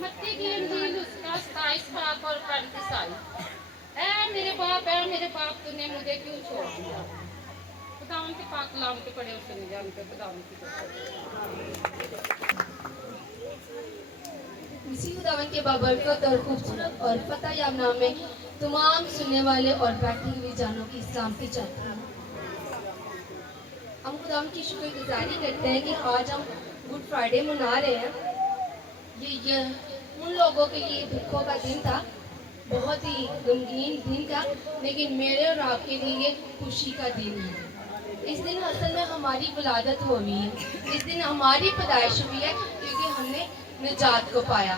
मत्ती की इंजील उसका 27 पाप और 35 आई। ऐ मेरे बाप तूने मुझे क्यों छोड़ दिया। खुदा उनके पाक कलाम के पढ़े और सुने जान के खुदा उनकी इसी खुदावन के बाबरकत और खूबसूरत और फतह याब नाम में तमाम सुनने वाले और बैठी हुई जानों की सलामती चाहते हैं। हम खुदावन की शुक्रगुजारी करते हैं कि आज हम गुड फ्राइडे मना रहे हैं। ये उन लोगों के लिए दुखों का दिन था, बहुत ही गमगीन दिन था, लेकिन मेरे और आपके लिए ये खुशी का दिन है। इस दिन असल में हमारी विलादत हुई है, इस दिन हमारी पैदाइश हुई है, क्योंकि हमने निजात को पाया।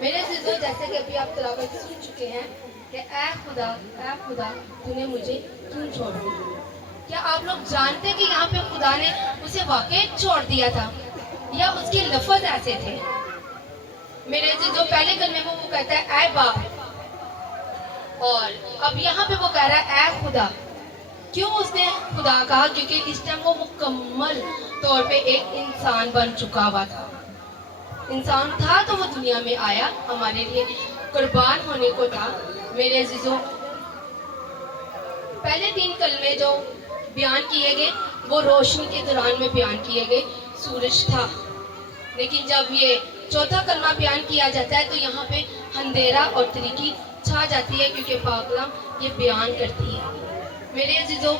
मेरे अज़ीज़ों, जैसे कि अभी आप तिलावत सुन चुके हैं कि ऐ खुदा तूने मुझे क्यों छोड़ दिया। क्या आप लोग जानते हैं कि यहाँ पे खुदा ने उसे वाकई छोड़ दिया था या उसके लफ्ज़ ऐसे थे। मेरे अज़ीज़ों, पहले कलमे में वो कहता है ऐ बाप, और अब यहाँ पे वो कह रहा है ऐ खुदा। क्यों उसने खुदा कहा? क्योंकि इस टाइम वो मुकम्मल तौर पे एक इंसान बन चुका हुआ था। इंसान था तो वो दुनिया में आया, हमारे लिए कुर्बान होने को था। मेरे अज़ीज़ों, पहले 3 कलमे जो बयान किए गए वो रोशनी के दौरान में बयान किए गए, सूरज था। लेकिन जब ये चौथा कलमा बयान किया जाता है तो यहाँ पे अंधेरा और तारीकी छा जाती है, क्योंकि पाक कलाम ये बयान करती है। मेरे अज़ीज़ों,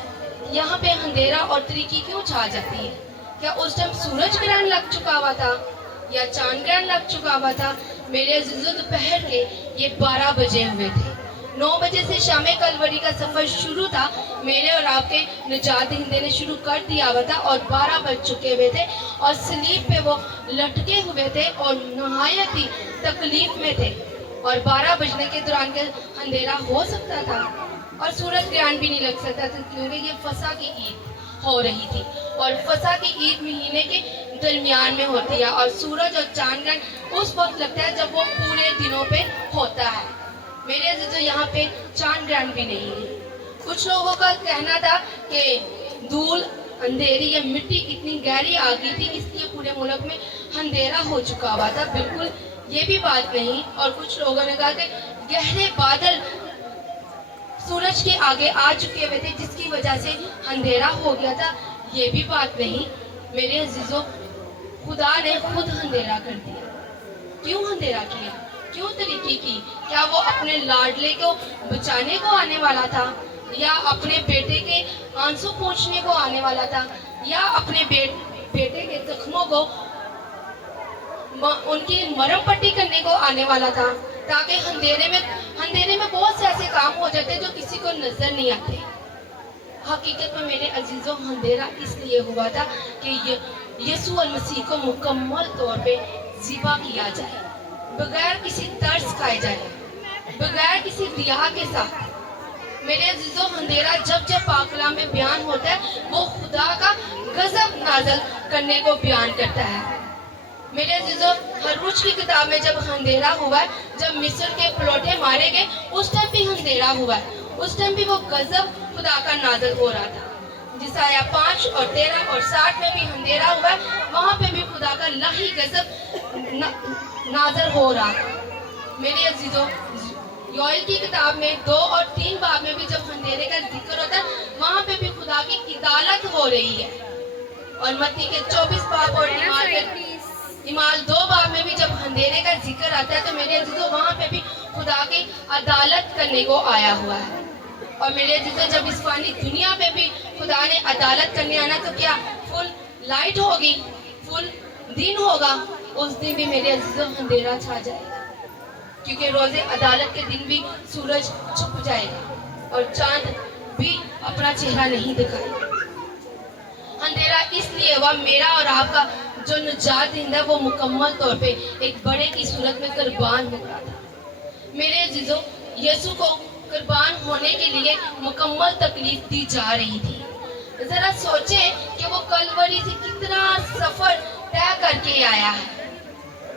यहाँ पे अंधेरा और तारीकी क्यों छा जाती है? क्या उस टाइम सूरज ग्रहण लग चुका हुआ था या चांद ग्रहण लग चुका हुआ था? मेरे अज़ीज़ों, दोपहर के ये 12 बजे हुए थे। 9 बजे से शाम कलवरी का सफर शुरू था। मेरे और आपके निजात हिंदे ने शुरू कर दिया हुआ था और 12 बज चुके हुए थे और सलीब पे वो लटके हुए थे और नहायत ही तकलीफ में थे। और 12 बजने के दौरान के अंधेरा हो सकता था और सूरज ग्रहण भी नहीं लग सकता था, क्योंकि ये फसा की ईद हो रही थी और फसा की ईद महीने के दरमियान में होती है और सूरज और चांद ग्रहण उस वक्त लगता है जब वो पूरे दिनों पे होता है। मेरे अज़ीज़ों, यहाँ पे चांद ग्रहण भी नहीं है। कुछ लोगों का कहना था कि धूल अंधेरी या मिट्टी इतनी गहरी आ गई थी इसलिए पूरे मुल्क में अंधेरा हो चुका हुआ था। बिल्कुल ये भी बात नहीं। और कुछ लोगों ने कहा कि गहरे बादल सूरज के आगे आ चुके हुए थे जिसकी वजह से अंधेरा हो गया था। ये भी बात नहीं। मेरे अज़ीज़ों, खुदा ने खुद अंधेरा कर दिया। क्यों अंधेरा किया? क्यों तरीके की? क्या वो अपने लाडले को बचाने को आने वाला था या अपने बेटे के आंसू पोंछने को आने वाला था या अपने बेटे के जख्मों को उनकी मरहम पट्टी करने को आने वाला था, ताकि अंधेरे में बहुत से ऐसे काम हो जाते जो किसी को नजर नहीं आते। हकीकत में मेरे अजीजों, अंधेरा इसलिए हुआ था कि यीशु मसीह को मुकम्मल तौर पे ज़िबा किया जाए, बगैर किसी तर्स खाए जाए, बगैर किसी रिया के साथ। मेरे अजीजों, अंधेरा जब जब पाक कलाम में बयान होता है वो खुदा का गजब नाज़िल करने को बयान करता है। मेरे अजीजों, हरूज की किताब में जब अंधेरा हुआ है, जब मिस्र के पलौठे मारे गए, उस टाइम भी अंधेरा हुआ है। उस टाइम भी वो गजब खुदा का नाज़िल हो रहा था। जिस आया 5 और 13 और 60 में भी अंधेरा हुआ है, वहाँ पे भी खुदा का लाही गजब नाज़िल हो रहा था। मेरे अजीजों, योएल की किताब में 2 और 3 बाब में भी जब अंधेरे का जिक्र होता है, वहाँ पे भी खुदा की इदालत हो रही है। और मत्ती के 24 बाब और इमाल 2 बाब में भी जब अंधेरे का जिक्र आता है, तो मेरे अजीजों वहाँ पे भी खुदा की अदालत करने को आया हुआ है। और मेरे अजीजों, जब इस फानी दुनिया पे भी खुदा ने अदालत करने आना, तो क्या फुल लाइट होगी, फुल दिन होगा? उस दिन भी मेरे अजीजों अंधेरा छा जाएगा, क्योंकि रोजे अदालत के दिन भी सूरज छुप जाएगा और चांद भी अपना चेहरा नहीं दिखाएगा। अंधेरा इसलिए हुआ, मेरा और आपका जो निजात दहिंदा वो मुकम्मल तौर पे एक बड़े की सूरत में कुर्बान हो रहा था। मेरे अजीजों, यीशु को कुर्बान होने के लिए मुकम्मल तकलीफ दी जा रही थी। जरा सोचें कि वो कलवरी से कितना सफर तय करके आया है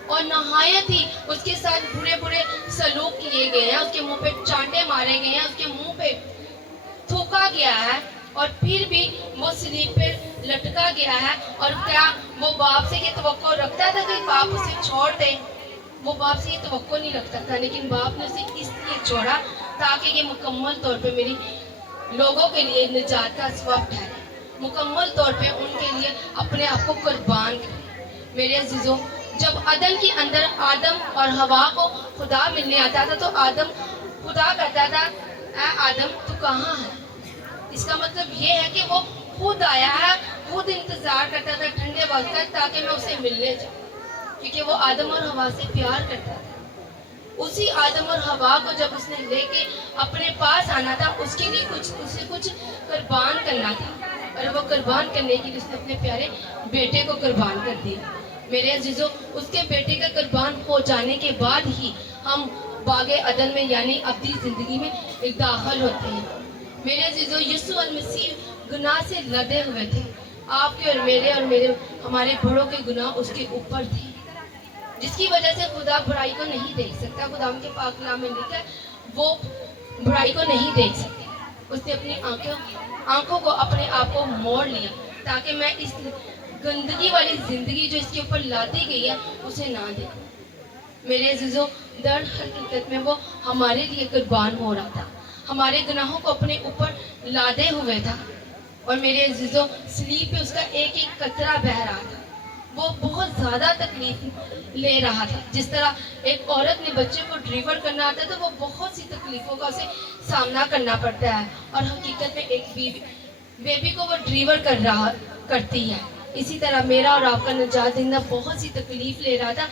और नहायत ही उसके साथ बुरे बुरे सलूक किए गए हैं, उसके मुंह पे चांटे मारे गए हैं, उसके मुंह पे थूका गया है, और फिर भी वो वो स्लीप पे लटका गया है, और क्या वो बाप से ये तवक्को रखता था कि बाप उसे छोड़ दे? वो बाप से ये तवक्को नहीं रखता था, लेकिन बाप ने उसे इसलिए छोड़ा ताकि ये मुकम्मल तौर पे मेरी लोगों के लिए निजात का सबब ठहरे, मुकम्मल तौर पे उनके लिए अपने आप को कुर्बान करे। मेरे अजीजों, जब अदन के अंदर आदम और हवा को खुदा मिलने आता था, तो आदम खुदा कहता था, ऐ आदम तू कहाँ है? इसका मतलब ये है कि वो खुद आया है, खुद इंतजार करता था ठंडे वक्त का, ताकि मैं उसे मिलने जाऊं, क्योंकि वो आदम और हवा से प्यार करता था। उसी आदम और हवा को जब उसने लेके अपने पास आना था, उसके लिए उसे कुछ कुर्बान करना था, और वो कुर्बान करने के लिए उसने अपने प्यारे बेटे को कुर्बान कर दिया। मेरे अजीजों, उसके बेटे का कुर्बान हो जाने के बाद ही हम बागे अदन में यानी अब्दी जिंदगी में दाखिल होते हैं। मेरे अजीजों, यीशु अल मसीह गुनाह से लदे हुए थे। आपके और मेरे हमारे बड़ों के गुनाह उसके ऊपर थे, जिसकी वजह से खुदा बुराई को नहीं देख सकता। खुदा के पाक कलाम में लिखा है, वो बुराई को नहीं देख सकते। उसने अपनी आंखों को अपने आप को मोड़ लिया, ताकि मैं इस गंदगी वाली जिंदगी जो इसके ऊपर लादी गई है उसे ना देखूं। मेरे अजीजों, दर हकीकत में वो हमारे लिए कुर्बान हो रहा था, हमारे गुनाहों को अपने ऊपर लादे हुए था। और मेरे अजीजों, स्लीप पे उसका एक एक कतरा बह रहा था। वो बहुत ज़्यादा तकलीफ ले रहा था। जिस तरह एक औरत ने बच्चे को डिलीवर करना आता है, तो वो बहुत सी तकलीफ़ों का उसे सामना करना पड़ता है, और हकीकत में एक बेबी को वो डिलीवर करती है। इसी तरह मेरा और आपका नजात जिंदा बहुत सी तकलीफ ले रहा था।